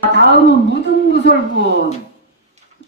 다음은 무등무설분.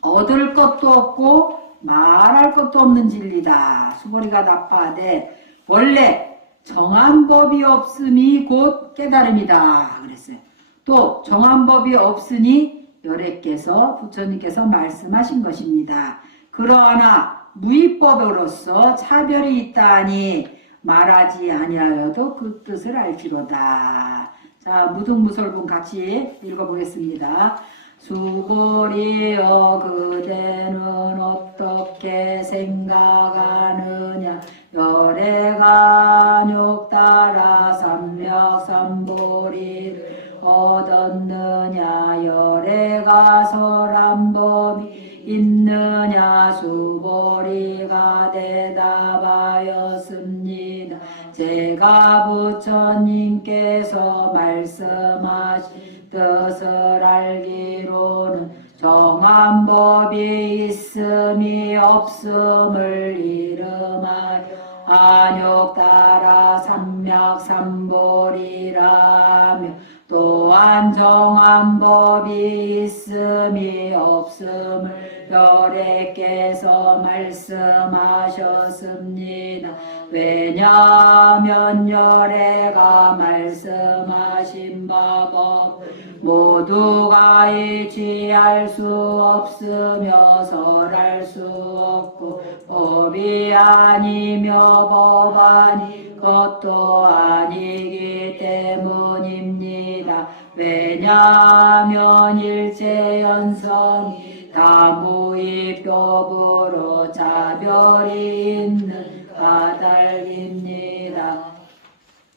얻을 것도 없고 말할 것도 없는 진리다. 수고리가 답하되 원래 정한 법이 없음이 곧 깨달음이다 그랬어요. 또 정한 법이 없으니 열애께서 부처님께서 말씀하신 것입니다. 그러나 무위법으로서 차별이 있다니 말하지 아니하여도 그 뜻을 알지로다. 자, 무등무설분 같이 읽어보겠습니다. 수고리여 그대는 어떻게 생각하느냐. 열애가 욕 따라 삼맥삼보리를 얻었느냐. 열애가 설한 법이 있느냐. 수보리가 대답하였습니다. 제가 부처님께서 말씀하신 뜻을 알기로는 정한 법이 있음이 없음을 이름하여 안욕 따라 삼맥삼보리라며 또한 정한 법이 있음이 없음을 열애께서 말씀하셨습니다. 왜냐하면 열애가 말씀하신 법을 모두가 일치할 수 없으며 설할 수 없고 법이 아니며 법 아닌 것도 아니기 때문입니다. 왜냐하면 일체연성이 다 무위법으로 차별이 있는 까닭입니다.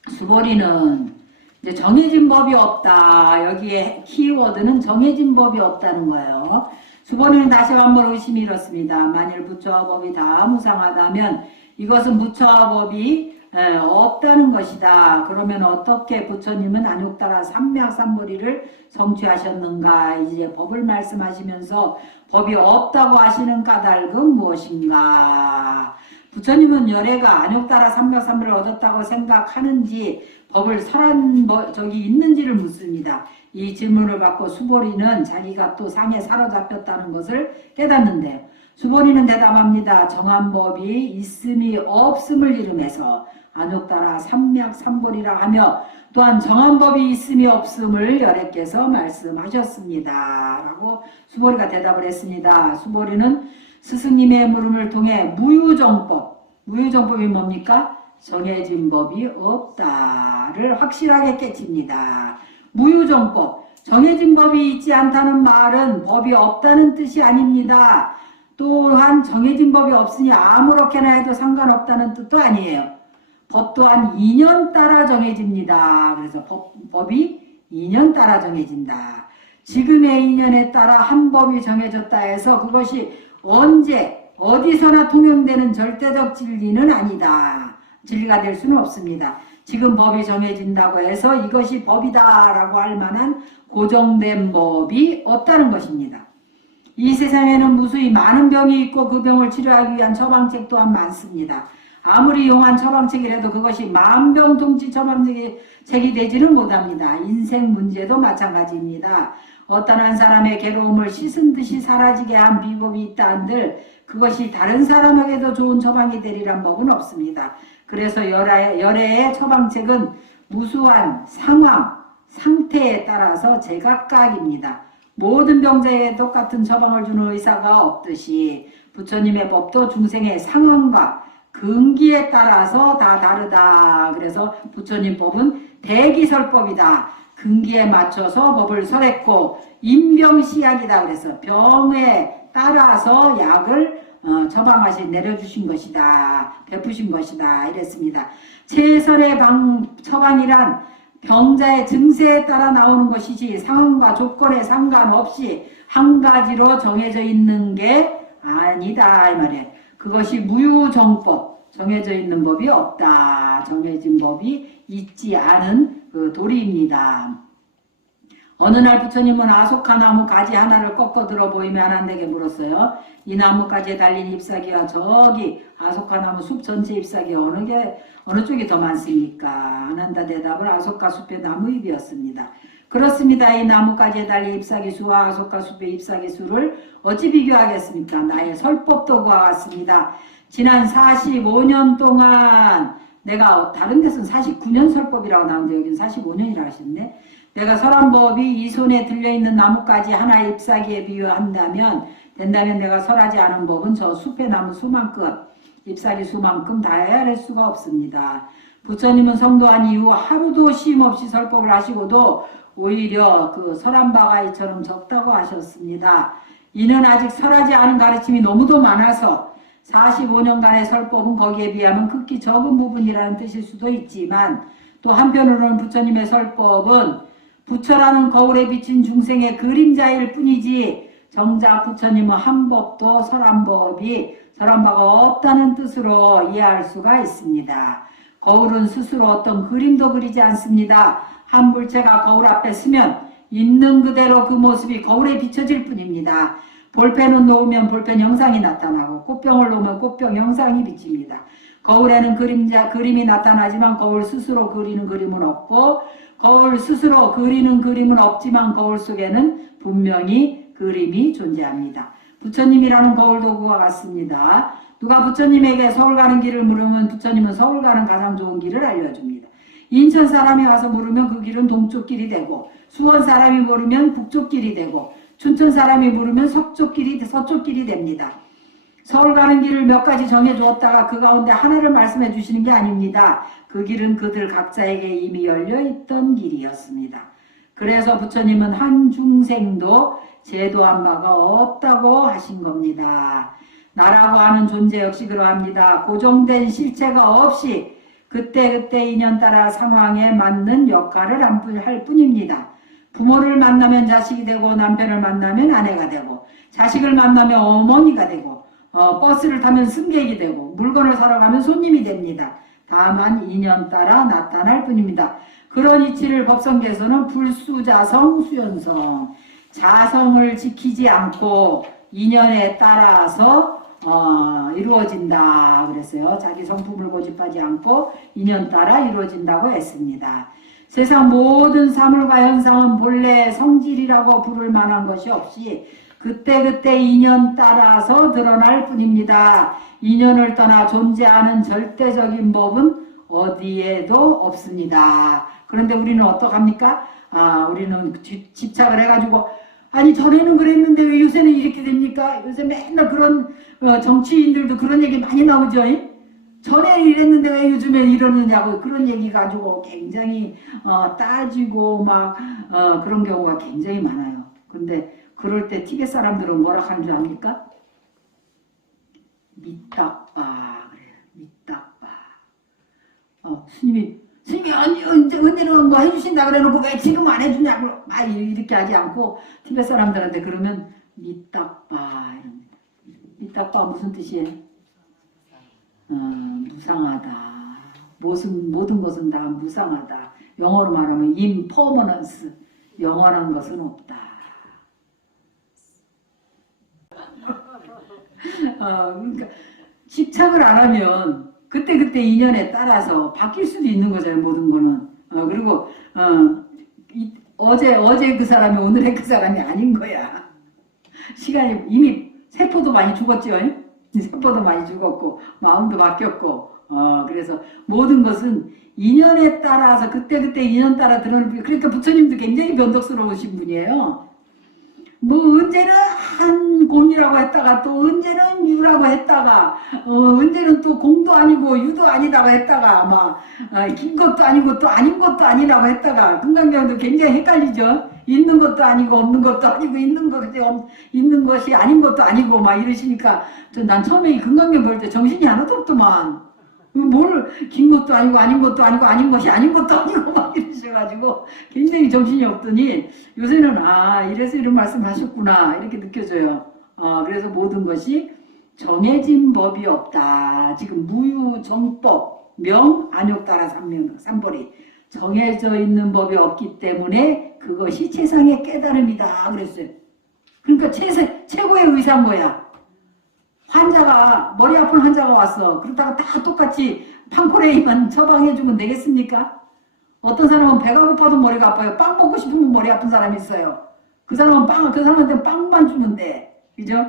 수보리는 이제 정해진 법이 없다. 여기에 키워드는 정해진 법이 없다는 거예요. 수보리는 다시 한번 의심이 이렇습니다. 만일 부처와 법이 다 무상하다면 이것은 부처와 법이 없다는 것이다. 그러면 어떻게 부처님은 안욕 따라 삼맥삼보리를 성취하셨는가? 이제 법을 말씀하시면서 법이 없다고 하시는 까닭은 무엇인가? 부처님은 열애가 안욕 따라 삼맥삼보리를 얻었다고 생각하는지 법을 설한 적이 있는지를 묻습니다. 이 질문을 받고 수보리는 자기가 또 상에 사로잡혔다는 것을 깨닫는데 수보리는 대답합니다. 정한 법이 있음이 없음을 이름해서 안욕 따라 삼맥삼보리라 하며 또한 정한 법이 있음이 없음을 열애께서 말씀하셨습니다. 라고 수보리가 대답을 했습니다. 수보리는 스승님의 물음을 통해 무유정법이 뭡니까? 정해진 법이 없다를 확실하게 깨칩니다. 무유정법, 정해진 법이 있지 않다는 말은 법이 없다는 뜻이 아닙니다. 또한 정해진 법이 없으니 아무렇게나 해도 상관없다는 뜻도 아니에요. 법 또한 인연 따라 정해집니다. 그래서 법이 인연 따라 정해진다. 지금의 인연에 따라 한 법이 정해졌다 해서 그것이 언제 어디서나 통용되는 절대적 진리는 아니다. 진리가 될 수는 없습니다. 지금 법이 정해진다고 해서 이것이 법이다라고 할 만한 고정된 법이 없다는 것입니다. 이 세상에는 무수히 많은 병이 있고 그 병을 치료하기 위한 처방책 또한 많습니다. 아무리 용한 처방책이라도 그것이 만병통치 처방책이 되지는 못합니다. 인생 문제도 마찬가지입니다. 어떤 한 사람의 괴로움을 씻은 듯이 사라지게 한 비법이 있다 한들 그것이 다른 사람에게도 좋은 처방이 되리란 법은 없습니다. 그래서 열애의 처방책은 무수한 상황, 상태에 따라서 제각각입니다. 모든 병자에게 똑같은 처방을 주는 의사가 없듯이 부처님의 법도 중생의 상황과 근기에 따라서 다 다르다. 그래서 부처님 법은 대기설법이다. 근기에 맞춰서 법을 설했고 임병시약이다. 그래서 병에 따라서 약을 처방하신 것이다. 베푸신 것이다. 이랬습니다. 최선의 처방이란 병자의 증세에 따라 나오는 것이지 상황과 조건에 상관없이 한 가지로 정해져 있는 게 아니다. 이 말이에요. 그것이 무유정법, 정해져 있는 법이 없다. 정해진 법이 있지 않은 그 도리입니다. 어느 날 부처님은 아소카 나무 가지 하나를 꺾어 들어 보이며 아난에게 물었어요. 이 나무가지에 달린 잎사귀와 저기 아소카 나무 숲 전체 잎사귀 어느 쪽이 더 많습니까? 아난다 대답을 아소카 숲의 나무잎이었습니다. 그렇습니다. 이 나무가지에 달린 잎사귀 수와 아소카 숲의 잎사귀 수를 어찌 비교하겠습니까? 나의 설법도 그와 같습니다. 지난 45년 동안 내가 다른 데서는 49년 설법이라고 나오는데 여기는 45년이라고 하셨네. 내가 설한 법이 이 손에 들려있는 나뭇가지 하나 잎사귀에 비유한다면 된다면 내가 설하지 않은 법은 저 숲의 나무 수만큼 잎사귀 수만큼 다 헤아릴 수가 없습니다. 부처님은 성도한 이후 하루도 쉼 없이 설법을 하시고도 오히려 그 설한 바가 이처럼 적다고 하셨습니다. 이는 아직 설하지 않은 가르침이 너무도 많아서 45년간의 설법은 거기에 비하면 극히 적은 부분이라는 뜻일 수도 있지만 또 한편으로는 부처님의 설법은 부처라는 거울에 비친 중생의 그림자일 뿐이지 정작 부처님은 한 법도 설한 바가 없다는 뜻으로 이해할 수가 있습니다. 거울은 스스로 어떤 그림도 그리지 않습니다. 한 불체가 거울 앞에 서면 있는 그대로 그 모습이 거울에 비춰질 뿐입니다. 볼펜을 놓으면 볼펜 형상이 나타나고 꽃병을 놓으면 꽃병 형상이 비칩니다. 거울에는 그림이 나타나지만 거울 스스로 그리는 그림은 없고 거울 스스로 그리는 그림은 없지만 거울 속에는 분명히 그림이 존재합니다. 부처님이라는 거울 도구와 같습니다. 누가 부처님에게 서울 가는 길을 물으면 부처님은 서울 가는 가장 좋은 길을 알려줍니다. 인천 사람이 와서 물으면 그 길은 동쪽 길이 되고 수원 사람이 물으면 북쪽 길이 되고 춘천 사람이 물으면 서쪽 길이 됩니다. 서울 가는 길을 몇 가지 정해 주었다가 그 가운데 하나를 말씀해 주시는 게 아닙니다. 그 길은 그들 각자에게 이미 열려 있던 길이었습니다. 그래서 부처님은 한 중생도 제도한 바가 없다고 하신 겁니다. 나라고 하는 존재 역시 그러합니다. 고정된 실체가 없이 그때그때 인연 따라 상황에 맞는 역할을 할 뿐입니다. 부모를 만나면 자식이 되고 남편을 만나면 아내가 되고 자식을 만나면 어머니가 되고 버스를 타면 승객이 되고 물건을 사러 가면 손님이 됩니다. 다만 인연 따라 나타날 뿐입니다. 그런 이치를 법성계에서는 불수자성 수연성 자성을 지키지 않고 인연에 따라서 이루어진다 그랬어요. 자기 성품을 고집하지 않고 인연 따라 이루어진다고 했습니다. 세상 모든 사물과 현상은 본래 성질이라고 부를 만한 것이 없이 그때그때 인연 따라서 드러날 뿐입니다. 인연을 떠나 존재하는 절대적인 법은 어디에도 없습니다. 그런데 우리는 어떡합니까? 우리는 집착을 해가지고 아니 전에는 그랬는데 왜 요새는 이렇게 됩니까? 요새 맨날 그런 정치인들도 그런 얘기 많이 나오죠. 전에 이랬는데 왜 요즘에 이러느냐고 그런 얘기 가지고 굉장히 따지고 막 그런 경우가 굉장히 많아요. 근데 그럴 때 티베트 사람들은 뭐라 하는 줄 압니까? 미딱바 그래요. 미딱바. 스님이 언제는 뭐 해주신다 그래놓고 왜 지금 안 해주냐고 막 이렇게 하지 않고 티베트 사람들한테 그러면 미딱바 이럽니다. 미딱바 무슨 뜻이에요? 무상하다. 모든 것은 다 무상하다. 영어로 말하면 impermanence. 영원한 것은 없다. 그러니까 집착을 안 하면 그때그때 인연에 따라서 바뀔 수도 있는 거잖아요. 모든 거는. 그리고 어제 그 사람이 오늘의 그 사람이 아닌 거야. 시간이 이미 세포도 많이 죽었죠. 세포도 많이 죽었고 마음도 바뀌었고 그래서 모든 것은 인연에 따라서 그때그때 인연 따라 드러나는 그러니까 부처님도 굉장히 변덕스러우신 분이에요. 뭐 언제는 한 공이라고 했다가 또 언제는 유라고 했다가 언제는 또 공도 아니고 유도 아니다고 했다가 막 긴 것도 아니고 또 아닌 것도 아니라고 했다가 금강경도 굉장히 헷갈리죠. 있는 것도 아니고 없는 것도 아니고 있는 것이 아닌 것도 아니고 막 이러시니까 난 처음에 이 금강경 볼 때 정신이 하나도 없더만. 뭘 긴 것도 아니고 아닌 것도 아니고 아닌 것이 아닌 것도 아니고 막 이러셔가지고 굉장히 정신이 없더니 요새는 이래서 이런 말씀 하셨구나 이렇게 느껴져요. 그래서 모든 것이 정해진 법이 없다. 지금 무유정법 명 안욕 따라 삼보리 정해져 있는 법이 없기 때문에 그것이 최상의 깨달음이다 그랬어요. 그러니까 최고의 의사인 거야. 환자가 머리 아픈 환자가 왔어. 그러다가 다 똑같이 판코레이만 처방해주면 되겠습니까? 어떤 사람은 배가 고파도 머리가 아파요. 빵 먹고 싶으면 머리 아픈 사람이 있어요. 그 사람한테 빵만 주면 돼. 그죠?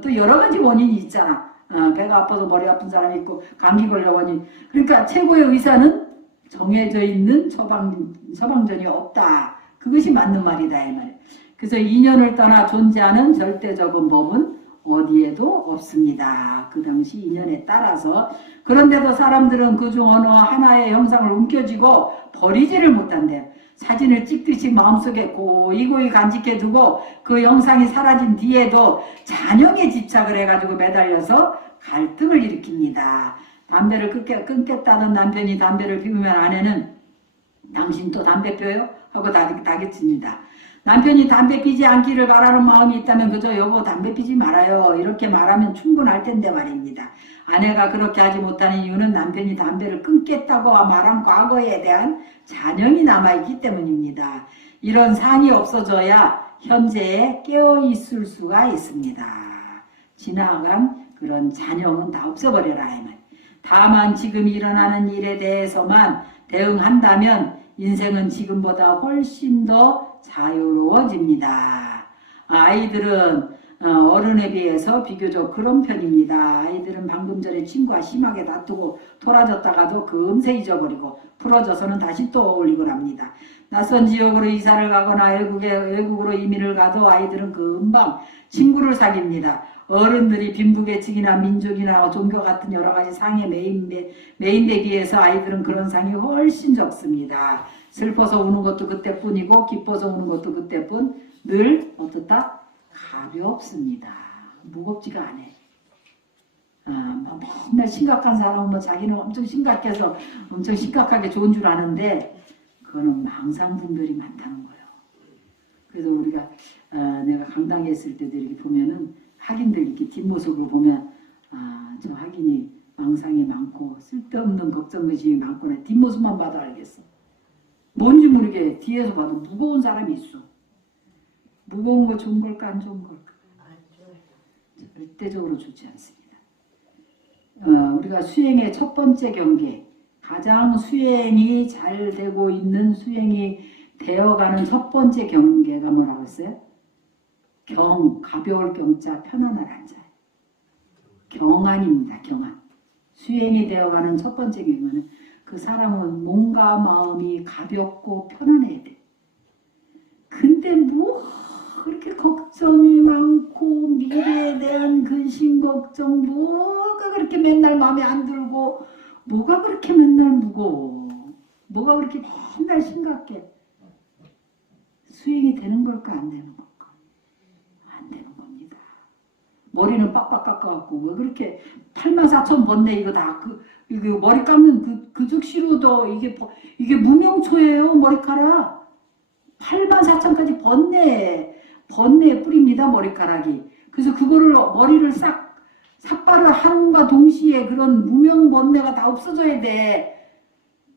또 여러 가지 원인이 있잖아. 배가 아파서 머리 아픈 사람이 있고 감기 걸려 원인. 그러니까 최고의 의사는 정해져 있는 처방전이 없다. 그것이 맞는 말이다 이 말이에요. 그래서 인연을 떠나 존재하는 절대적인 법은 어디에도 없습니다. 그 당시 인연에 따라서. 그런데도 사람들은 그중 어느 하나의 형상을 움켜쥐고 버리지를 못한대요. 사진을 찍듯이 마음속에 고이고이 간직해 두고 그 영상이 사라진 뒤에도 잔영에 집착을 해가지고 매달려서 갈등을 일으킵니다. 담배를 끊겠다는 남편이 담배를 피우면 아내는 당신 또 담배 펴요? 하고 다그칩니다. 남편이 담배 피지 않기를 바라는 마음이 있다면 그저 여보 담배 피지 말아요. 이렇게 말하면 충분할 텐데 말입니다. 아내가 그렇게 하지 못하는 이유는 남편이 담배를 끊겠다고 말한 과거에 대한 잔영이 남아있기 때문입니다. 이런 산이 없어져야 현재에 깨어있을 수가 있습니다. 지나간 그런 잔영은 다 없애버려라. 다만 지금 일어나는 일에 대해서만 대응한다면 인생은 지금보다 훨씬 더 자유로워집니다. 아이들은 어른에 비해서 비교적 그런 편입니다. 아이들은 방금 전에 친구와 심하게 다투고 토라졌다가도 금세 잊어버리고 풀어져서는 다시 또 어울리고 합니다. 낯선 지역으로 이사를 가거나 외국으로 이민을 가도 아이들은 금방 친구를 사깁니다. 어른들이 빈부계층이나 민족이나 종교 같은 여러 가지 상의 메인에 비해서 아이들은 그런 상이 훨씬 적습니다. 슬퍼서 우는 것도 그때뿐이고 기뻐서 우는 것도 그때뿐. 늘 어떻다? 가볍습니다. 무겁지가 않아. 맨날 심각한 사람은 자기는 엄청 심각해서 엄청 심각하게 좋은 줄 아는데 그거는 망상분별이 많다는 거예요. 그래서 우리가 내가 강당에 있을 때도 이렇게 보면은 학인들 이렇게 뒷모습을 보면 저 학인이 망상이 많고 쓸데없는 걱정의식이 많구나. 뒷모습만 봐도 알겠어. 뭔지 모르게 뒤에서 봐도 무거운 사람이 있어. 무거운 거 좋은 걸까 안 좋은 걸까? 절대적으로 좋지 않습니다. 우리가 수행의 첫 번째 경계, 가장 수행이 잘 되고 있는 수행이 되어가는 첫 번째 경계가 뭐라고 했어요? 가벼울 경자 편안할 한자. 경안입니다. 경안. 수행이 되어가는 첫 번째 경계는 그 사람은 몸과 마음이 가볍고 편안해야 돼. 근데 뭐 그렇게 걱정이 많고 미래에 대한 근심 걱정 뭐가 그렇게 맨날 마음에 안 들고 뭐가 그렇게 맨날 무거워. 뭐가 그렇게 맨날 심각해. 수행이 되는 걸까 안 되는 걸까? 안 되는 겁니다. 머리는 빡빡 깎아갖고 왜 그렇게 84,000 번네 이거 다 이거 머리 깎는 그 즉시로도 이게 무명초예요. 머리카락 84,000까지 번뇌에 뿌립니다. 머리카락이. 그래서 그거를 머리를 삭발을 함과 동시에 그런 무명 번뇌가 다 없어져야 돼.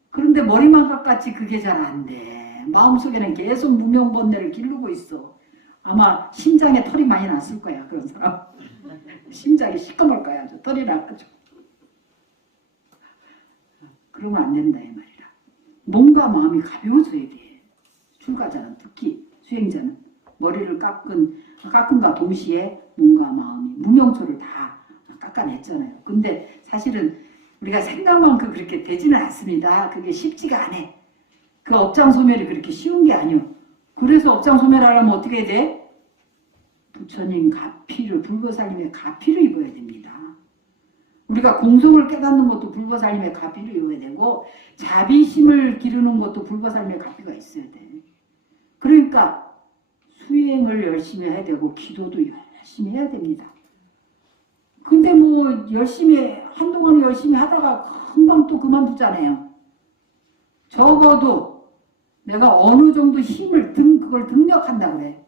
그런데 머리만 깎았지 그게 잘 안 돼. 마음속에는 계속 무명 번뇌를 기르고 있어. 아마 심장에 털이 많이 났을 거야. 그런 사람. 심장이 시꺼멀 거야. 털이 나가지고. 그러면 안 된다 이 말이라. 몸과 마음이 가벼워져야 돼. 출가자는 특히 수행자는 머리를 깎은과 동시에 몸과 마음이 무명초를 다 깎아냈잖아요. 근데 사실은 우리가 생각만큼 그렇게 되지는 않습니다. 그게 쉽지가 않아. 그 업장소멸이 그렇게 쉬운 게 아니오. 그래서 업장소멸하려면 어떻게 해야 돼? 부처님 가피를, 불보살님의 가피를 입어야 됩니다. 우리가 공성을 깨닫는 것도 불보살님의 가피를 입어야 되고 자비심을 기르는 것도 불보살님의 가피가 있어야 돼. 그러니까 수행을 열심히 해야 되고 기도도 열심히 해야 됩니다. 근데 뭐 한동안 열심히 하다가 금방 또 그만두잖아요. 적어도 내가 어느 정도 그걸 등력한다 그래.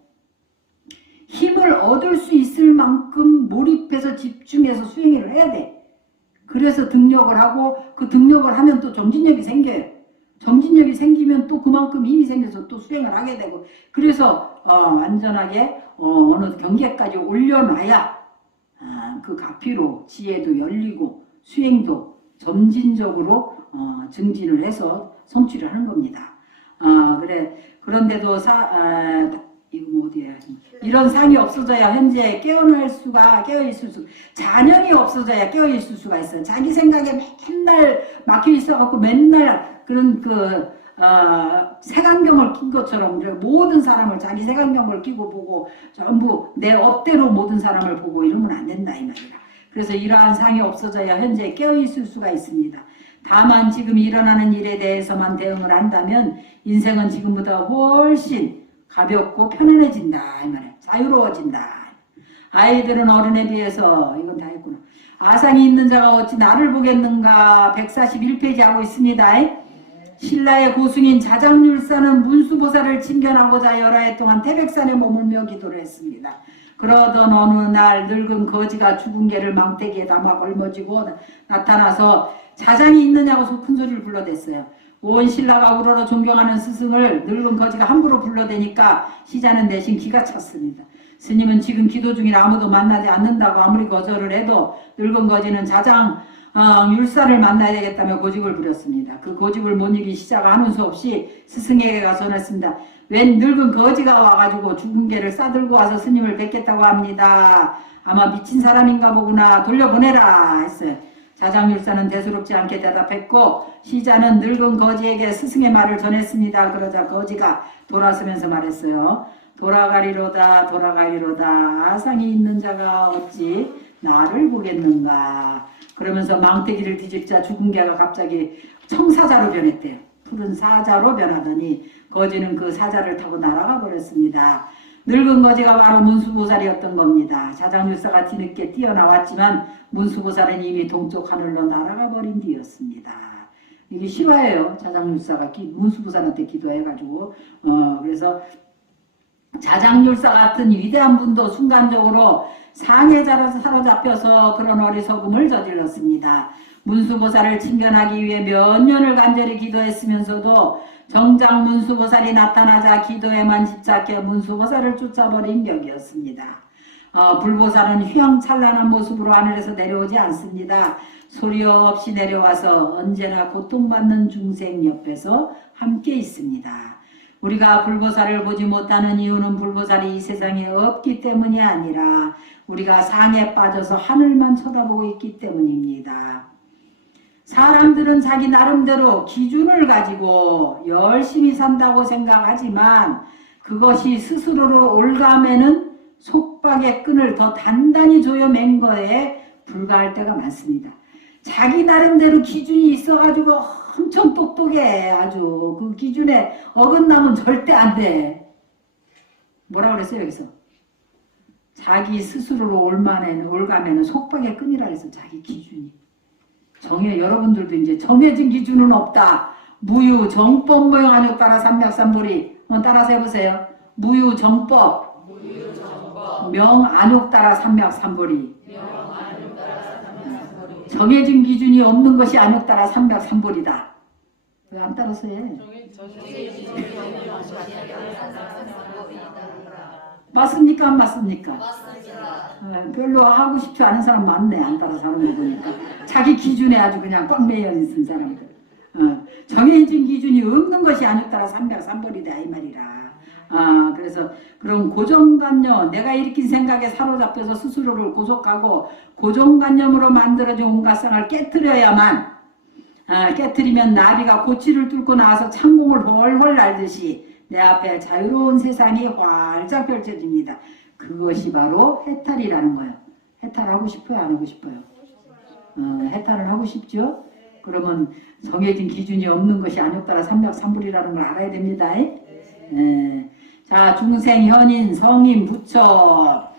힘을 얻을 수 있을 만큼 몰입해서 집중해서 수행을 해야 돼. 그래서 등력을 하고 그 등력을 하면 또 정진력이 생겨요. 정진력이 생기면 또 그만큼 힘이 생겨서 또 수행을 하게 되고, 그래서 완전하게 어느 경계까지 올려놔야 그 가피로 지혜도 열리고 수행도 점진적으로 증진을 해서 성취를 하는 겁니다. 그래, 그런데도 이거 뭐 어디야? 이런 상이 없어져야 현재 깨어있을 수, 잔영이 없어져야 깨어있을 수가 있어요. 자기 생각에 맨날 막혀 있어갖고 맨날 그런 색안경을 낀 것처럼 모든 사람을 자기 색안경을 끼고 보고 전부 내 업대로 모든 사람을 보고 이러면 안 된다 이 말이라. 그래서 이러한 상이 없어져야 현재 깨어있을 수가 있습니다. 다만 지금 일어나는 일에 대해서만 대응을 한다면 인생은 지금보다 훨씬 가볍고 편안해진다 이 말이야. 자유로워진다. 아이들은 어른에 비해서 이건 다 했구나. 아상이 있는 자가 어찌 나를 보겠는가 141페이지 하고 있습니다. 신라의 고승인 자장률사는 문수보살을 칭견하고자 여러 해 동안 태백산에 머물며 기도를 했습니다. 그러던 어느 날 늙은 거지가 죽은 개를 망태기에 담아 걸머지고 나타나서 자장이 있느냐고 큰 소리를 불러댔어요. 온 신라가 우러러 존경하는 스승을 늙은 거지가 함부로 불러대니까 시자는 대신 기가 찼습니다. 스님은 지금 기도 중이라 아무도 만나지 않는다고 아무리 거절을 해도 늙은 거지는 자장 율사를 만나야 되겠다며 고집을 부렸습니다. 그 고집을 못 이긴 시자가 하는 수 없이 스승에게 가서 전했습니다. 웬 늙은 거지가 와가지고 죽은 개를 싸들고 와서 스님을 뵙겠다고 합니다. 아마 미친 사람인가 보구나. 돌려보내라 했어요. 자장율사는 대수롭지 않게 대답했고 시자는 늙은 거지에게 스승의 말을 전했습니다. 그러자 거지가 돌아서면서 말했어요. 돌아가리로다 돌아가리로다 아상이 있는 자가 어찌 나를 보겠는가. 그러면서 망태기를 뒤집자 죽은 개가 갑자기 청사자로 변했대요. 푸른 사자로 변하더니 거지는 그 사자를 타고 날아가 버렸습니다. 늙은 거지가 바로 문수보살이었던 겁니다. 자장률사가 뒤늦게 뛰어나왔지만 문수보살은 이미 동쪽 하늘로 날아가 버린 뒤였습니다. 이게 실화예요. 자장률사가 문수보살한테 기도해가지고 그래서 자장률사 같은 위대한 분도 순간적으로 상해자로 사로잡혀서 그런 어리석음을 저질렀습니다. 문수보살을 칭견하기 위해 몇 년을 간절히 기도했으면서도 정작 문수보살이 나타나자 기도에만 집착해 문수보살을 쫓아버린 격이었습니다. 불보살은 휘황찬란한 모습으로 하늘에서 내려오지 않습니다. 소리 없이 내려와서 언제나 고통받는 중생 옆에서 함께 있습니다. 우리가 불보살을 보지 못하는 이유는 불보살이 이 세상에 없기 때문이 아니라 우리가 상에 빠져서 하늘만 쳐다보고 있기 때문입니다. 사람들은 자기 나름대로 기준을 가지고 열심히 산다고 생각하지만 그것이 스스로로 올가매는 속박의 끈을 더 단단히 조여맨 거에 불과할 때가 많습니다. 자기 나름대로 기준이 있어가지고 엄청 똑똑해. 아주 그 기준에 어긋나면 절대 안 돼. 뭐라 그랬어요 여기서? 자기 스스로로 올가매는 속박의 끈이라 해서 자기 기준이. 여러분들도 이제 정해진 기준은 없다. 무유, 정법, 모형, 안욕, 따라, 삼맥삼보리. 따라서 해보세요. 무유, 정법, 명, 안욕, 따라, 삼맥삼보리. 정해진 기준이 없는 것이 안욕, 따라, 삼맥삼보리다. 왜 안 따라서 해? 맞습니까? 안 맞습니까? 맞습니다. 별로 하고 싶지 않은 사람 많네. 안 따라서 하는 거 보니까. 자기 기준에 아주 그냥 꽉 매여 있는 사람들. 정해진 기준이 없는 것이 안욕 따라 삼백삼벌이다 이 말이라. 그래서 그런 고정관념, 내가 일으킨 생각에 사로잡혀서 스스로를 구속하고 고정관념으로 만들어진 온갖상을 깨트려야만 깨트리면 나비가 고치를 뚫고 나와서 창공을 훨훨 날듯이 내 앞에 자유로운 세상이 활짝 펼쳐집니다. 그것이 바로 해탈이라는 거예요. 해탈하고 싶어요? 안 하고 싶어요? 해탈을 하고 싶죠? 그러면 정해진 기준이 없는 것이 안욕 따라 삼백삼불이라는 걸 알아야 됩니다. 자, 중생, 현인, 성인, 부처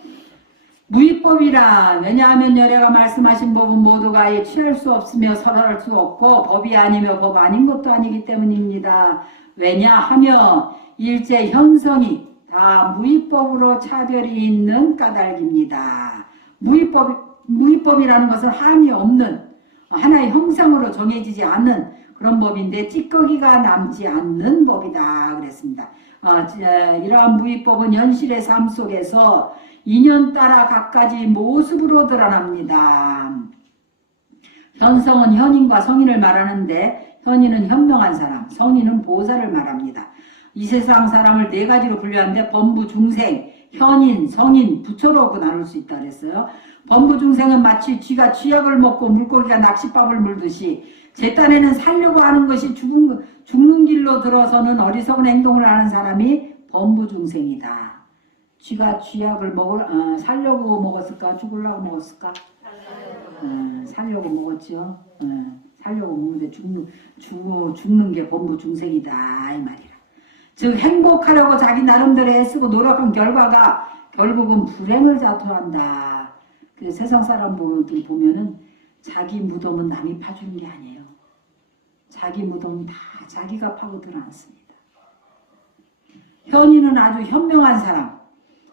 무위법이라. 왜냐하면 열애가 말씀하신 법은 모두가 아예 취할 수 없으며 설할 수 없고 법이 아니며 법 아닌 것도 아니기 때문입니다. 왜냐하면 일제 현성이 다 무위법으로 차별이 있는 까닭입니다. 무위법이라는 것은 한이 없는 하나의 형상으로 정해지지 않는 그런 법인데 찌꺼기가 남지 않는 법이다 그랬습니다. 이러한 무위법은 현실의 삶 속에서 인연 따라 각가지 모습으로 드러납니다. 현성은 현인과 성인을 말하는데 현인은 현명한 사람, 성인은 보살을 말합니다. 이 세상 사람을 네 가지로 분류하는데 범부, 중생, 현인, 성인, 부처로 나눌 수 있다 그랬어요. 범부 중생은 마치 쥐가 쥐약을 먹고 물고기가 낚싯밥을 물듯이 제 딴에는 살려고 하는 것이 죽는 길로 들어서는 어리석은 행동을 하는 사람이 범부 중생이다. 쥐가 쥐약을 살려고 먹었을까? 죽으려고 먹었을까? 살려고 먹었죠. 살려고 먹는데 죽는 게 범부 중생이다 이 말이라. 즉 행복하려고 자기 나름대로 애쓰고 노력한 결과가 결국은 불행을 자초한다. 그 세상 사람들 보면은 자기 무덤은 남이 파주는 게 아니에요. 자기 무덤은 다 자기가 파고 들어앉습니다. 현인은 아주 현명한 사람,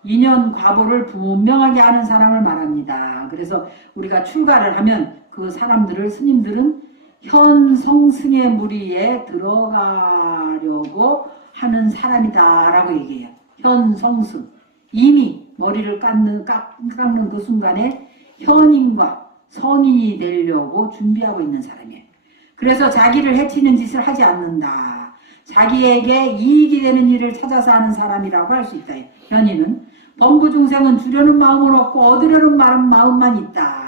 인연 과보를 분명하게 아는 사람을 말합니다. 그래서 우리가 출가를 하면 그 사람들을 스님들은 현성승의 무리에 들어가려고 하는 사람이다 라고 얘기해요. 현성승. 이미 머리를 깎는 그 순간에 현인과 성인이 되려고 준비하고 있는 사람이에요. 그래서 자기를 해치는 짓을 하지 않는다. 자기에게 이익이 되는 일을 찾아서 하는 사람이라고 할 수 있다. 현인은. 범부 중생은 주려는 마음은 없고 얻으려는 마음만 있다.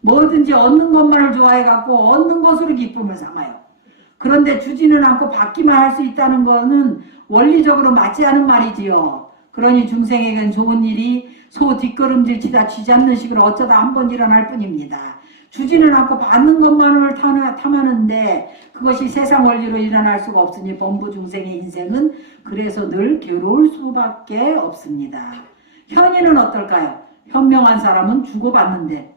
뭐든지 얻는 것만을 좋아해갖고 얻는 것으로 기쁨을 삼아요. 그런데 주지는 않고 받기만 할 수 있다는 것은 원리적으로 맞지 않은 말이지요. 그러니 중생에겐 좋은 일이 소 뒷걸음질 치다 쥐 잡는 식으로 어쩌다 한 번 일어날 뿐입니다. 주지는 않고 받는 것만을 탐하는데 그것이 세상 원리로 일어날 수가 없으니 범부 중생의 인생은 그래서 늘 괴로울 수밖에 없습니다. 현인은 어떨까요? 현명한 사람은 주고받는데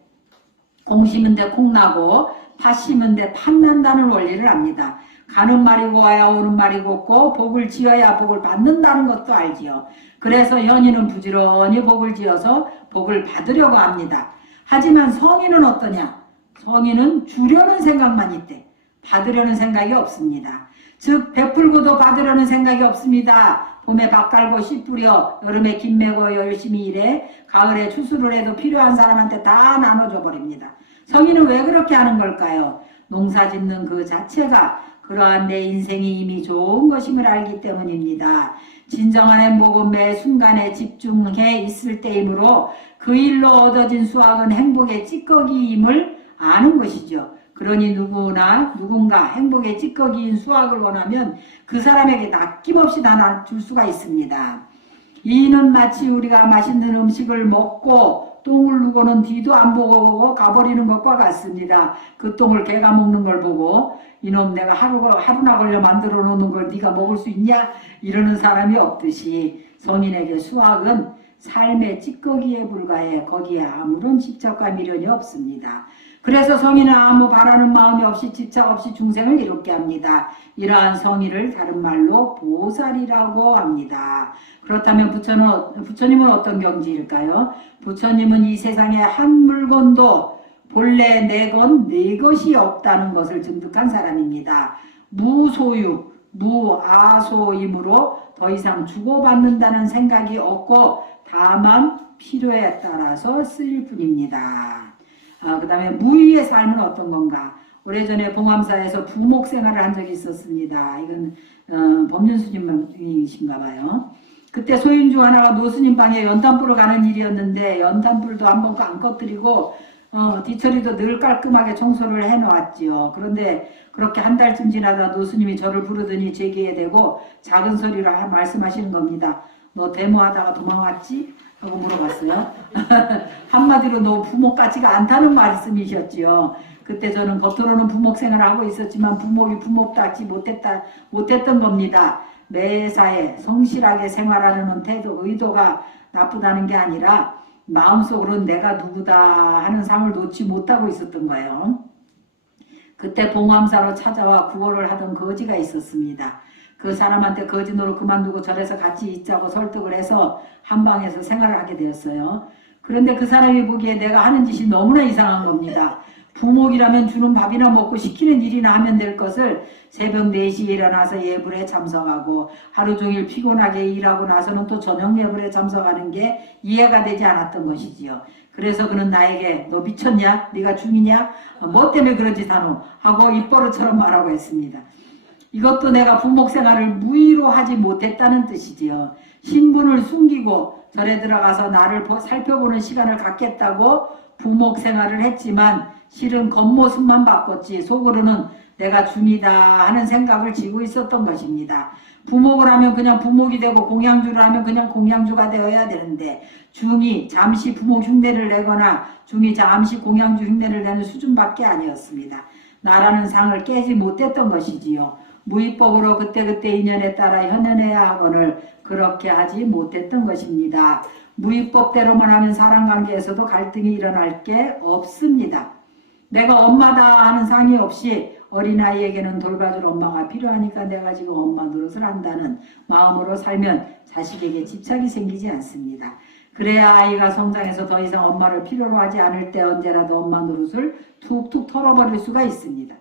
공 심은 데 콩나고 팥 심은 데 팥난다는 원리를 압니다. 가는 말이 고와야 오는 말이 곱고 복을 지어야 복을 받는다는 것도 알지요. 그래서 현인은 부지런히 복을 지어서 복을 받으려고 합니다. 하지만 성인은 어떠냐? 성인은 주려는 생각만 있대. 받으려는 생각이 없습니다. 즉 베풀고도 받으려는 생각이 없습니다. 봄에 밥 갈고 씨 뿌려, 여름에 김 메고 열심히 일해, 가을에 추수를 해도 필요한 사람한테 다 나눠줘 버립니다. 성인은 왜 그렇게 하는 걸까요? 농사 짓는 그 자체가 그러한 내 인생이 이미 좋은 것임을 알기 때문입니다. 진정한 행복은 매 순간에 집중해 있을 때이므로 그 일로 얻어진 수확은 행복의 찌꺼기임을 아는 것이죠. 그러니 누군가 행복의 찌꺼기인 수확을 원하면 그 사람에게 아낌없이 나눠줄 수가 있습니다. 이는 마치 우리가 맛있는 음식을 먹고 똥을 누고는 뒤도 안 보고 가버리는 것과 같습니다. 그 똥을 개가 먹는 걸 보고 이놈 내가 하루나 걸려 만들어 놓는 걸 네가 먹을 수 있냐? 이러는 사람이 없듯이 성인에게 수확은 삶의 찌꺼기에 불과해 거기에 아무런 집착과 미련이 없습니다. 그래서 성인은 아무 바라는 마음이 없이 집착 없이 중생을 이롭게 합니다. 이러한 성의를 다른 말로 보살이라고 합니다. 그렇다면 부처님은 어떤 경지일까요? 부처님은 이 세상에 한 물건도 본래 내 것이 없다는 것을 증득한 사람입니다. 무소유, 무아소이므로 더 이상 주고받는다는 생각이 없고 다만 필요에 따라서 쓰일 뿐입니다. 그 다음에 무위의 삶은 어떤 건가? 오래전에 봉암사에서 부목 생활을 한 적이 있었습니다. 이건 법륜스님이신가 봐요. 그때 소인주 하나가 노스님 방에 연탄불을 가는 일이었는데 연탄불도 한번 안 꺼뜨리고 뒤처리도 늘 깔끔하게 청소를 해놓았지요. 그런데 그렇게 한 달쯤 지나다 노스님이 저를 부르더니 제 귀에 대고 작은 소리로 말씀하시는 겁니다. 너 데모하다가 도망왔지? 하고 물어봤어요. 한마디로 너 부목 같지가 않다는 말씀이셨지요. 그때 저는 겉으로는 부목 생활을 하고 있었지만 부목이 부목답지 못했던 겁니다. 매사에 성실하게 생활하려는 태도, 의도가 나쁘다는 게 아니라 마음속으로는 내가 누구다 하는 상을 놓지 못하고 있었던 거예요. 그때 봉암사로 찾아와 구걸을 하던 거지가 있었습니다. 그 사람한테 거지 노릇 그만두고 절에서 같이 있자고 설득을 해서 한방에서 생활을 하게 되었어요. 그런데 그 사람이 보기에 내가 하는 짓이 너무나 이상한 겁니다. 부목이라면 주는 밥이나 먹고 시키는 일이나 하면 될 것을 새벽 4시에 일어나서 예불에 참석하고 하루 종일 피곤하게 일하고 나서는 또 저녁 예불에 참석하는 게 이해가 되지 않았던 것이지요. 그래서 그는 나에게 너 미쳤냐? 네가 중이냐? 뭐 때문에 그런 짓 하노? 하고 입버릇처럼 말하고 했습니다. 이것도 내가 부목 생활을 무의로 하지 못했다는 뜻이지요. 신분을 숨기고 절에 들어가서 나를 살펴보는 시간을 갖겠다고 부목 생활을 했지만 실은 겉모습만 바꿨지 속으로는 내가 중이다 하는 생각을 지고 있었던 것입니다. 부목을 하면 그냥 부목이 되고 공양주를 하면 그냥 공양주가 되어야 되는데 중이 잠시 부목 흉내를 내거나 중이 잠시 공양주 흉내를 내는 수준밖에 아니었습니다. 나라는 상을 깨지 못했던 것이지요. 무위법으로 그때그때 인연에 따라 현현해야 하거늘 그렇게 하지 못했던 것입니다. 무위법대로만 하면 사람관계에서도 갈등이 일어날 게 없습니다. 내가 엄마다 하는 상의 없이 어린아이에게는 돌봐줄 엄마가 필요하니까 내가 지금 엄마 노릇을 한다는 마음으로 살면 자식에게 집착이 생기지 않습니다. 그래야 아이가 성장해서 더 이상 엄마를 필요로 하지 않을 때 언제라도 엄마 노릇을 툭툭 털어버릴 수가 있습니다.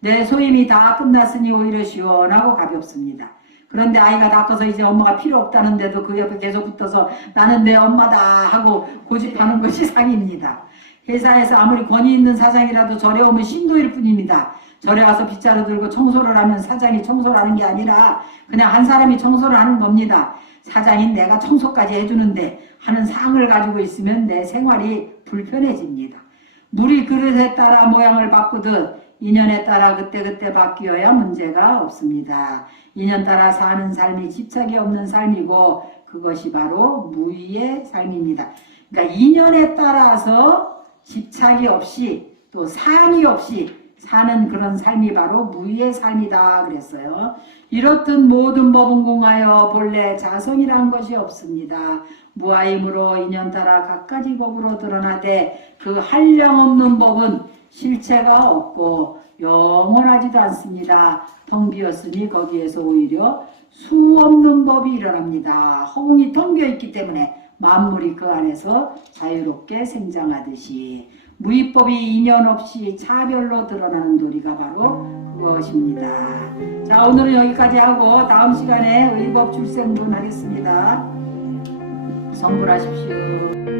내 소임이 다 끝났으니 오히려 시원하고 가볍습니다. 그런데 아이가 다 커서 이제 엄마가 필요 없다는데도 그 옆에 계속 붙어서 나는 내 엄마다 하고 고집하는 것이 상입니다. 회사에서 아무리 권위 있는 사장이라도 절에 오면 신도일 뿐입니다. 절에 와서 빗자루 들고 청소를 하면 사장이 청소를 하는 게 아니라 그냥 한 사람이 청소를 하는 겁니다. 사장인 내가 청소까지 해주는데 하는 상을 가지고 있으면 내 생활이 불편해집니다. 물이 그릇에 따라 모양을 바꾸듯 인연에 따라 그때그때 바뀌어야 문제가 없습니다. 인연 따라 사는 삶이 집착이 없는 삶이고 그것이 바로 무위의 삶입니다. 그러니까 인연에 따라서 집착이 없이 또 상이 없이 사는 그런 삶이 바로 무위의 삶이다 그랬어요. 이렇듯 모든 법은 공하여 본래 자성이란 것이 없습니다. 무아임으로 인연 따라 각가지 법으로 드러나되 그 한량없는 법은 실체가 없고 영원하지도 않습니다. 텅 비었으니 거기에서 오히려 수 없는 법이 일어납니다. 허공이 텅 비어있기 때문에 만물이 그 안에서 자유롭게 생장하듯이 무위법이 인연 없이 차별로 드러나는 도리가 바로 그것입니다. 자, 오늘은 여기까지 하고 다음 시간에 의법 출생분 하겠습니다. 성불하십시오.